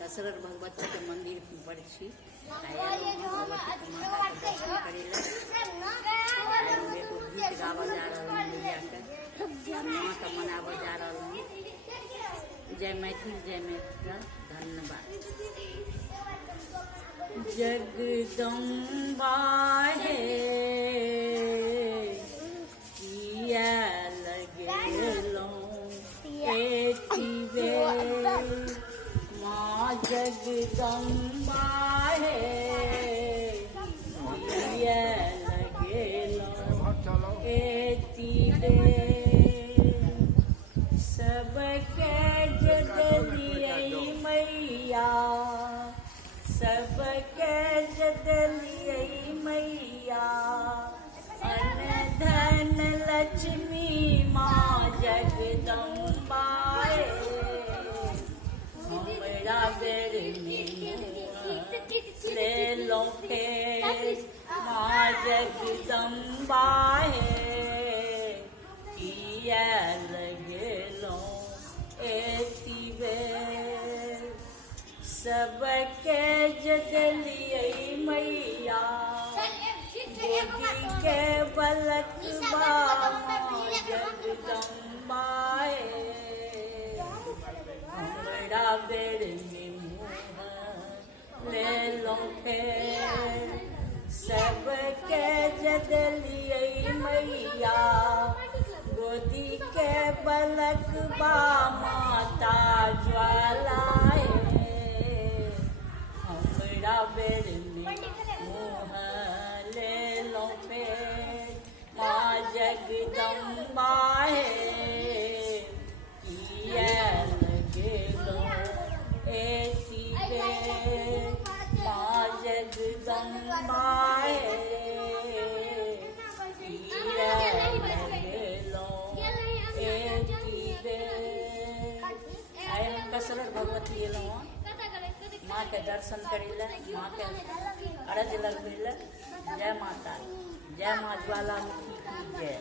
दशरथ भगवत के मंदिर पर छी। भगवती माता के दर्शन करे एगो गीत गावल जा रहा मैया के माँ के मनावल जा रहा। जय मैथिल जय मिथिला। धन्यवाद। जगदम्बा हे किया लगेलो एतिवे माँ जगदम्बा हे किया लगेलो एतिवे सबके जगलिए मैया सबके जगलिए मैया अन्न धन लक्ष्मी माँ जगदम्बा हमरा बेर में ले लो फेर माँ जगदम्बा किया लगेलो एतिवे सबके जगलिए मैया गोदी के बलकबा जगदम्बा हमरा बेर में मुँह ले लो फेर सबके जगलिए मैया गोदी के बलकबा माता ज्वाला हमरा बेर में मुँह ले लो फेर माँ जगदम्बा किया लगेलो एतिवे माँ जगदम्बा किया लगेलो एतिवे। आइ हम दशरथ भगवती एलहुँ माँ के दर्शन करे माँ के अरज लगबे। जय माता जय माँ ज्वालामुखी की जय।